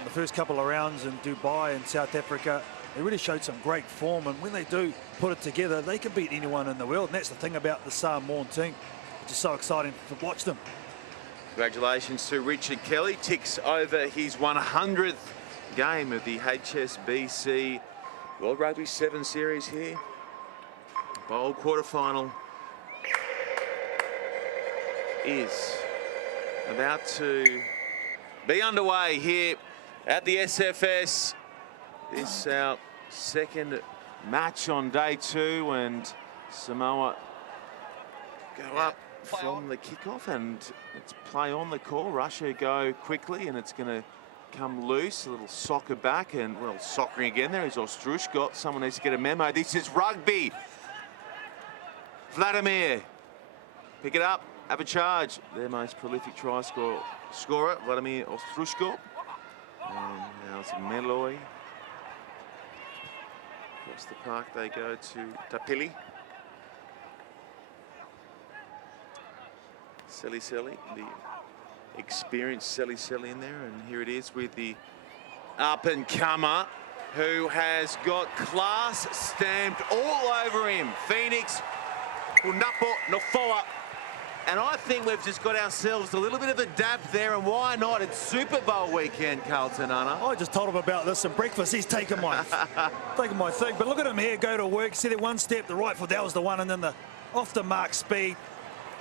in the first couple of rounds in Dubai and South Africa. They really showed some great form, and when they do put it together, they can beat anyone in the world. And that's the thing about the Samoan team, which is so exciting to watch them. Congratulations to Richard Kelly. Ticks over his 100th game of the HSBC World Rugby 7 Series here. Bowl quarterfinal is about to be underway here at the SFS. This our second match on day 2, and Samoa go up from the kickoff, and it's play on the call. Russia go quickly, and it's going to come loose. A little soccer back, and well, soccering again. There is Ostrushko. Someone needs to get a memo. This is rugby. Vladimir, pick it up, have a charge. Their most prolific try scorer, Vladimir Ostrushko. And now it's Meloy. Across the park they go to Tapili. Seli, the experienced Seli in there, and here it is with the up-and-comer who has got class stamped all over him. Phoenix, Unapo, Nofoa. And I think we've just got ourselves a little bit of a dab there, and why not? It's Super Bowl weekend, Carlton Anna. I just told him about this at breakfast. He's taking my thing. But look at him here, go to work, see it one step, the right foot, that was the one, and then the off the mark speed,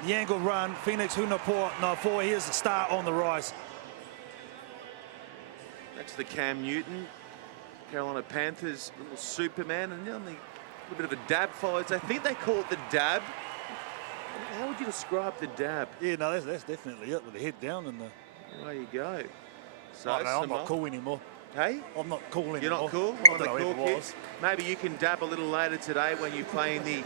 the angle run, Phoenix, Unapo, Nofoa, here's the start on the rise. That's the Cam Newton, Carolina Panthers, little Superman, and then the little bit of a dab follows. I think they call it the dab. How would you describe the dab? Yeah, no, that's definitely it, with the head down and the... There you go. So no, I'm not cool anymore. Hey? I'm not cool anymore. You're not cool? I don't know cool who it was. Maybe you can dab a little later today when you play in the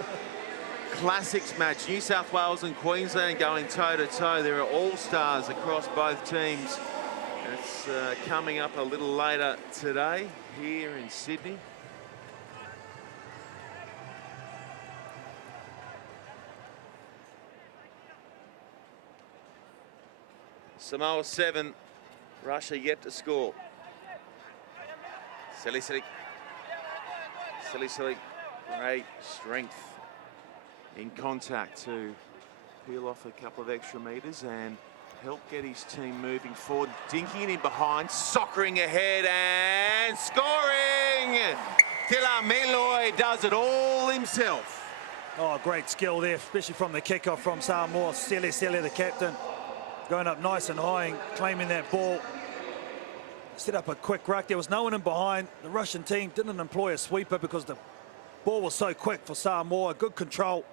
Classics match. New South Wales and Queensland going toe-to-toe. There are all-stars across both teams. It's coming up a little later today here in Sydney. Samoa 7, Russia yet to score. Seli, great strength in contact to peel off a couple of extra meters and help get his team moving forward. Dinking it in behind, soccering ahead and scoring! Tila Meloy does it all himself. Oh, great skill there, especially from the kickoff from Samoa. Seli, the captain, going up nice and high and claiming that ball. Set up a quick ruck. There was no one in behind. The Russian team didn't employ a sweeper because the ball was so quick for Samoa. Good control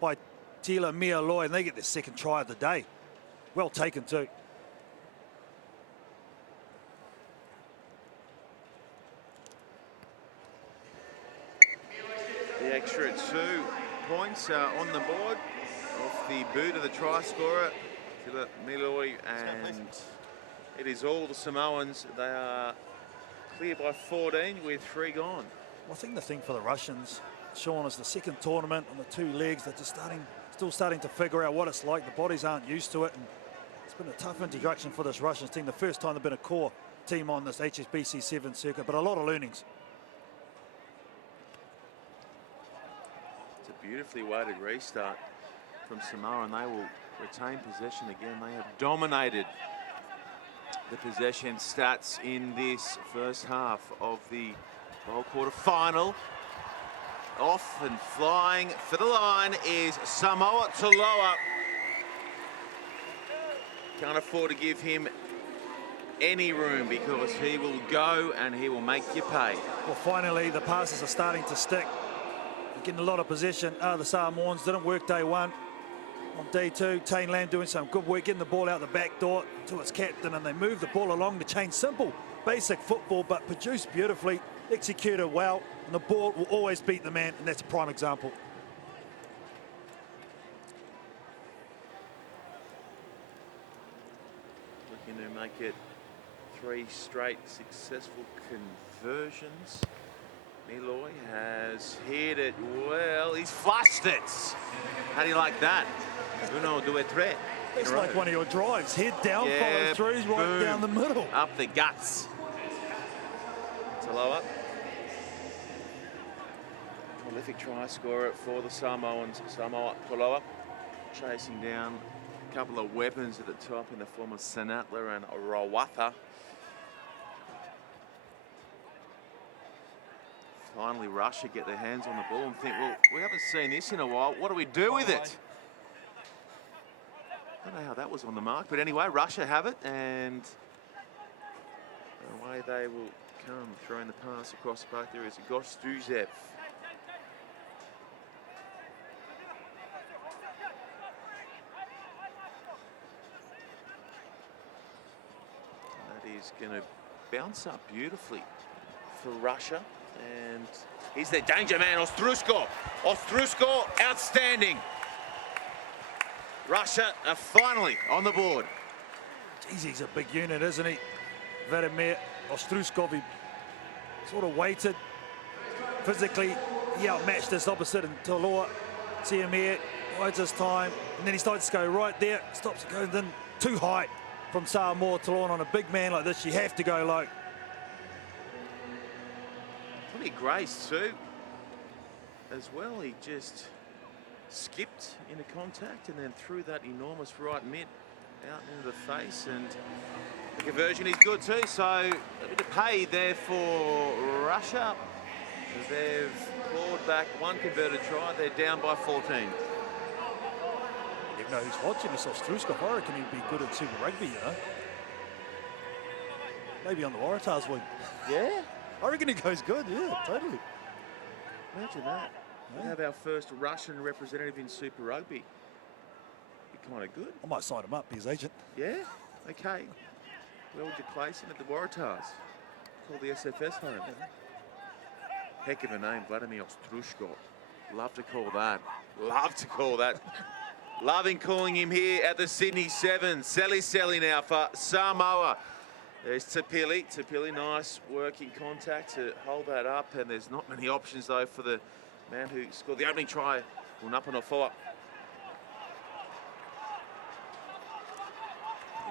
by Tila Meloy, and they get their second try of the day. Well taken too. The extra 2 points on the board off the boot of the try scorer, Tila Meloy, and it is all the Samoans. They are clear by 14 with 3 gone. Well, I think the thing for the Russians, Sean, is the second tournament on the 2 legs. They're just still starting to figure out what it's like. The bodies aren't used to it, and it's been a tough introduction for this Russians team. The first time they've been a core team on this HSBC 7 circuit, but a lot of learnings. It's a beautifully weighted restart from Samoa, and they will retain possession again. They have dominated the possession stats in this first half of the Bowl quarter final. Off and flying for the line is Samoa Toloa. Can't afford to give him any room because he will go and he will make you pay. Well, finally, the passes are starting to stick. They're getting a lot of possession. The Samoans didn't work day 1. On day 2, Tane Lamb doing some good work, getting the ball out the back door to its captain, and they move the ball along the chain. Simple, basic football, but produced beautifully, executed well, and the ball will always beat the man, and that's a prime example. Looking to make it 3 straight successful conversions. Meloy has hit it well. He's flushed it. How do you like that? Uno, deux, tres. It's like one of your drives. Head down, follow through, right down the middle. Up the guts. Taloa. Prolific try scorer for the Samoans. Samoa Taloa chasing down a couple of weapons at the top in the form of Sanatla and Rawatha. Finally, Russia get their hands on the ball and think, well, we haven't seen this in a while. What do we do with it? I don't know how that was on the mark, but anyway, Russia have it, and away they will come, throwing the pass across the back. There is Gostuzev. That is going to bounce up beautifully for Russia. And he's their danger man, Ostrusko. Ostrusko, outstanding. Russia are finally on the board. Jeez, he's a big unit, isn't he? Vladimir Ostruskov, he sort of waited. Physically, he outmatched this opposite in Taloa. See him here, bides his time, and then he starts to go right there, stops it going then too high from Samoa Taloa. On a big man like this, you have to go low. Plenty of grace too, as well. He just skipped into contact and then threw that enormous right mid out into the face, and the conversion is good too. So a bit of pay there for Russia. They've clawed back one converted try. They're down by 14. You know who's watching this Ostruskov? I reckon he'd be good at Super Rugby, you know. Maybe on the Waratahs wing. Yeah. I reckon he goes good, yeah, totally. Imagine that. We have our first Russian representative in Super Rugby. Be kind of good. I might sign him up, be his agent. Yeah? Okay. Where would you place him? At the Waratahs? Call the SFS home. Heck of a name, Vladimir Ostrushko. Love to call that. Love to call that. Loving calling him here at the Sydney Sevens. Selly now for Samoa. There's Tapili. Tapili, nice working contact to hold that up. And there's not many options, though, for the man who scored the opening try. Unapanofoa.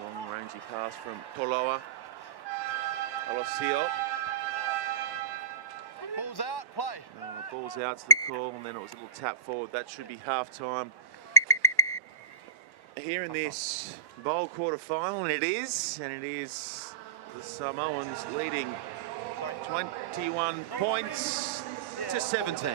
Long-rangey pass from Toloa. Alosio. Ball's out, play. Ball's out's the call, and then it was a little tap forward. That should be half-time here in this bowl quarter-final, and it is the Samoans leading 21 points to 17.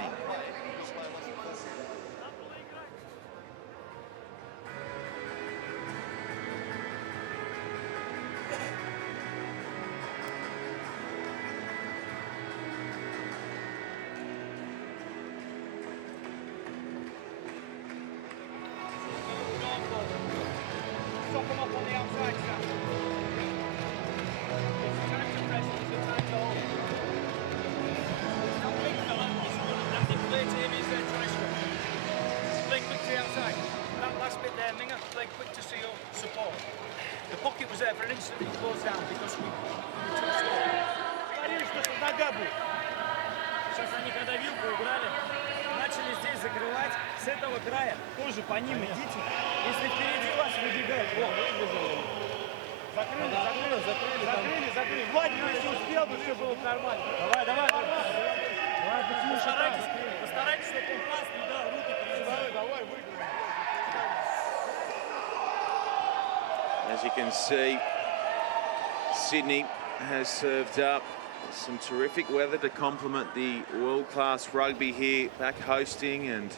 As you can see, Sydney has served up some terrific weather to complement the world-class rugby here, back hosting. And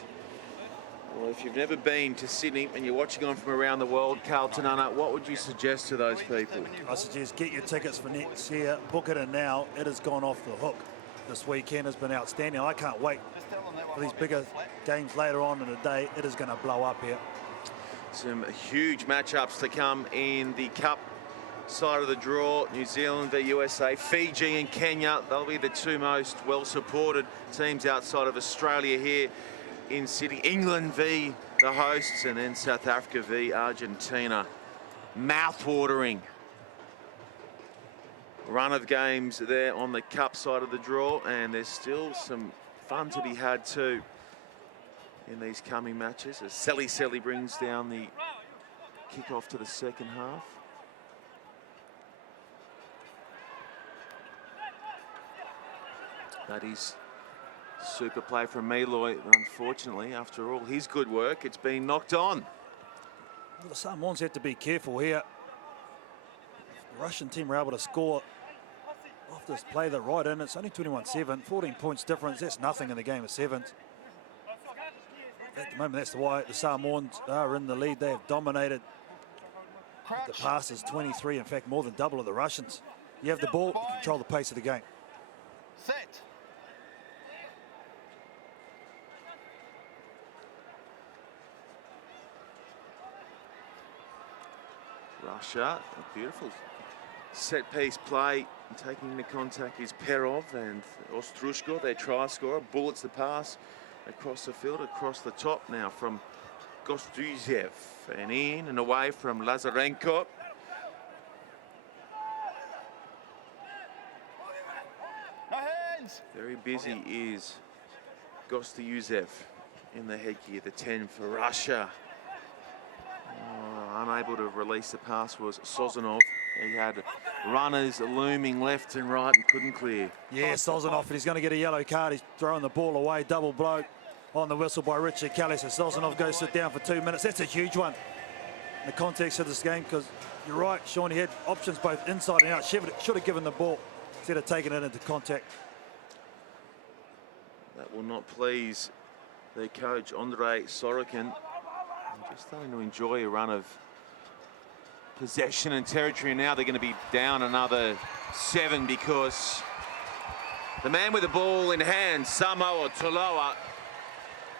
well, if you've never been to Sydney and you're watching on from around the world, Carl Tanana, what would you suggest to those people? I suggest get your tickets for next year, book it in now. It has gone off the hook. This weekend has been outstanding. I can't wait for these bigger games later on in the day. It is going to blow up here. Some huge matchups to come in the Cup side of the draw. New Zealand v USA, Fiji and Kenya. They'll be the two most well-supported teams outside of Australia here in Sydney. England v the hosts, and then South Africa v Argentina. Mouth-watering run of games there on the Cup side of the draw, and there's still some fun to be had too in these coming matches as Selly brings down the kickoff to the second half. That is super play from Meloy. Unfortunately, after all his good work, it's been knocked on. Well, the Samoans have to be careful here. The Russian team were able to score off this play that right in. It's only 21-7, 14 points difference. That's nothing in the game of sevens. At the moment, that's why the Samoans are in the lead. They have dominated. The passes 23, in fact, more than double of the Russians. You have the ball, you control the pace of the game. Set. Russia, a beautiful set piece play. Taking into contact is Perov and Ostrushko, their try scorer. Bullets the pass across the field, across the top now from Gostuzev. And in and away from Lazarenko. No hands. Very busy is Gostuzev in the headgear, the 10 for Russia. Unable to release the pass was Sozanov. He had runners looming left and right and couldn't clear. Yeah, Sozanov, he's going to get a yellow card. He's throwing the ball away. Double blow on the whistle by Richard Kelly. So Sozanov goes sit down for 2 minutes. That's a huge one in the context of this game, because you're right, Sean, he had options both inside and out. Should have given the ball instead of taking it into contact. That will not please their coach, Andrei Sorokin. Just starting to enjoy a run of possession and territory. Now they're going to be down another 7 because the man with the ball in hand, Samoa Toloa,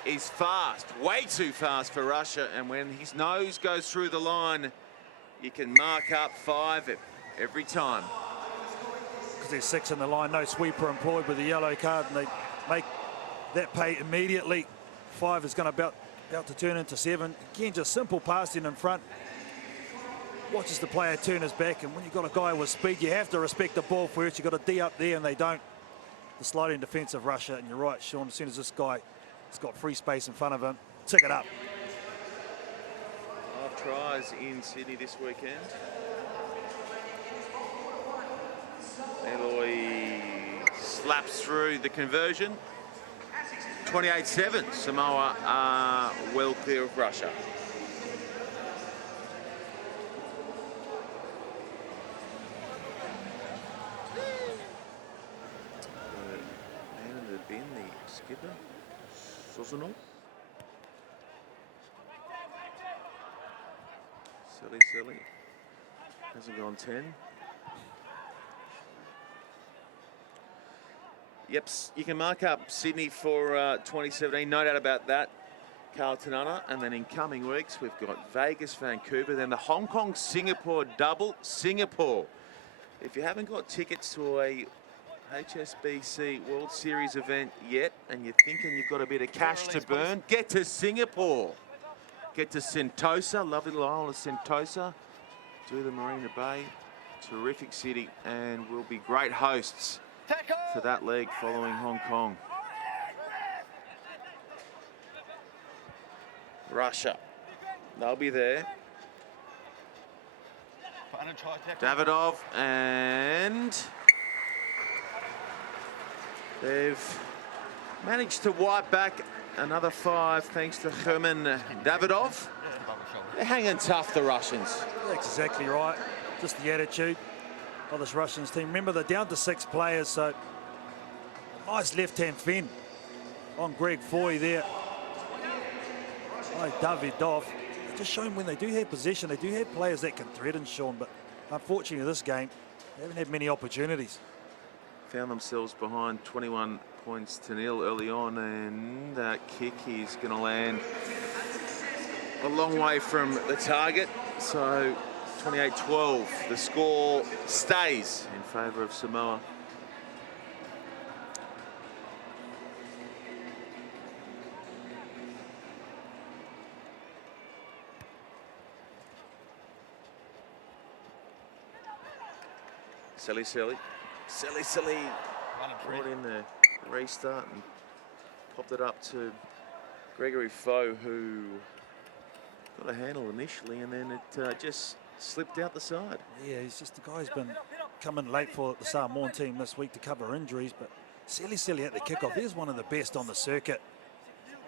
is fast, way too fast for Russia. And when his nose goes through the line, you can mark up 5 every time. Because there's 6 in the line, no sweeper employed with the yellow card, and they make that pay immediately. 5 is going to about to turn into 7. Again, just simple passing in front. Watches the player turn his back, and when you've got a guy with speed, you have to respect the ball first. You've got a D up there, and they don't. The sliding defence of Russia, and you're right, Sean, as soon as this guy has got free space in front of him, tick it up. 5 tries in Sydney this weekend. Eloy slaps through the conversion. 28-7. Samoa are well clear of Russia. Man in the bin, the skipper, Sozanov. Silly. Hasn't gone 10. Yep, you can mark up Sydney for 2017, no doubt about that, Carl Tanana. And then in coming weeks, we've got Vegas, Vancouver, then the Hong Kong-Singapore double. Singapore. If you haven't got tickets to a HSBC World Series event yet, and you're thinking you've got a bit of cash to burn, get to Singapore. Get to Sentosa, lovely little island of Sentosa. Do the Marina Bay, terrific city, and we'll be great hosts for that leg following Hong Kong. Russia, they'll be there. Davidov, and they've managed to wipe back another 5 thanks to Herman Davidov. They're hanging tough, the Russians. That's exactly right. Just the attitude of this Russians team. Remember, they're down to 6 players, so nice left-hand fin on Greg Foy there by Davidov. Just showing when they do have possession, they do have players that can threaten, Sean, but unfortunately this game, they haven't had many opportunities. Found themselves behind 21 points to 0 early on, and that kick is going to land a long way from the target. So 28-12, the score stays in favour of Samoa. Silly. Brought in the restart and popped it up to Gregory Foe, who got a handle initially, and then it just slipped out the side. Yeah, he's just the guy who's been coming late for the Samoan team this week to cover injuries, but Silly at the kickoff. He's one of the best on the circuit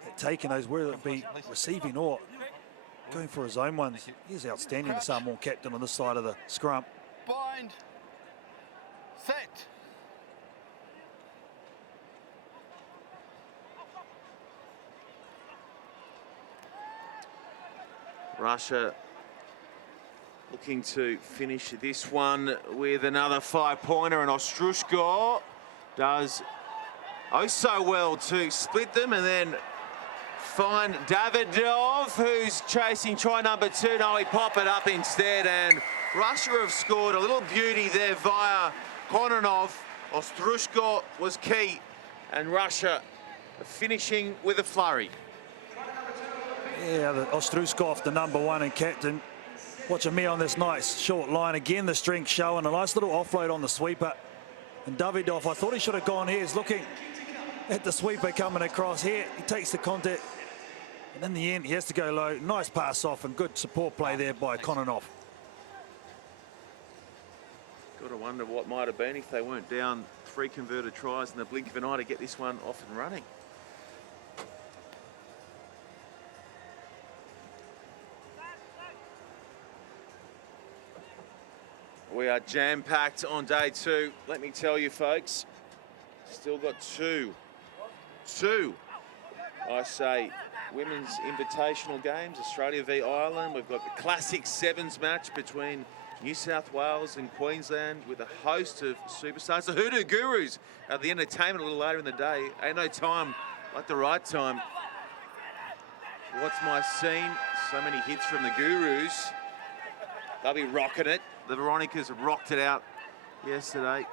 at taking those, whether it be receiving or going for his own ones. He's outstanding, the Samoan captain on this side of the scrum. Bind. Set. Russia looking to finish this one with another 5-pointer, and Ostrushko does oh so well to split them and then find Davidov, who's chasing try number 2. No, he pop it up instead, and Russia have scored a little beauty there via Kononov. Ostrushko was key, and Russia finishing with a flurry. Yeah, the Ostruskov, the number 1 and captain, watching me on this nice short line. Again, the strength showing, a nice little offload on the sweeper. And Davidov, I thought he should have gone here. He's looking at the sweeper coming across here. He takes the contact, and in the end, he has to go low. Nice pass off and good support play there by Kononov. Got to wonder what might have been if they weren't down 3 converted tries in the blink of an eye to get this one off and running. We are jam-packed on day 2. Let me tell you, folks, still got two, I say, women's invitational games, Australia v Ireland. We've got the classic sevens match between New South Wales and Queensland with a host of superstars. The Hoodoo Gurus at the entertainment a little later in the day. Ain't no time like the right time. What's my scene? So many hits from the Gurus. They'll be rocking it. The Veronicas rocked it out yesterday.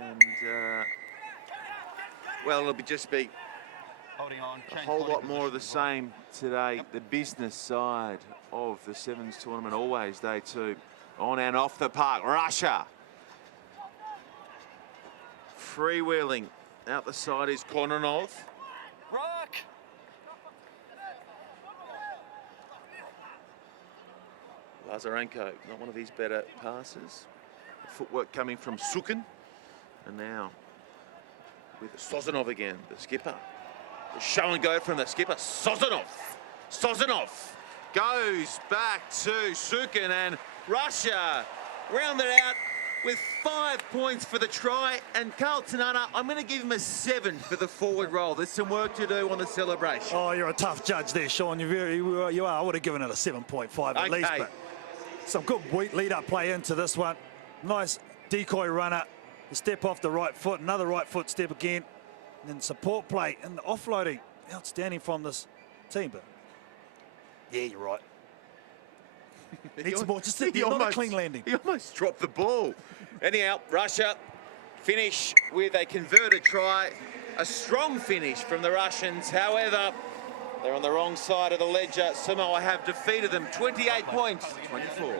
And, well, it'll just be Holding on. a whole lot more of the same today. The business side of the sevens tournament, always day 2. On and off the park, Russia. Freewheeling out the side is Kononov. Rock. Lazarenko, not one of his better passes. Footwork coming from Sukin. And now with Sozanov again, the skipper. The show and go from the skipper, Sozanov. Sozanov goes back to Sukin, and Russia rounded out with 5 points for the try. And Carlton Anna, I'm going to give him a 7 for the forward roll. There's some work to do on the celebration. Oh, you're a tough judge there, Sean. You are. I would have given it a 7.5 at least. But some good lead-up play into this one. Nice decoy runner. The step off the right foot, another right foot step again. And then support play and the offloading. Outstanding from this team. But yeah, you're right. Needs more, just not a clean landing. He almost dropped the ball. Anyhow, Russia finish with a converted try. A strong finish from the Russians. However, they're on the wrong side of the ledger. Samoa have defeated them 28 points to 24.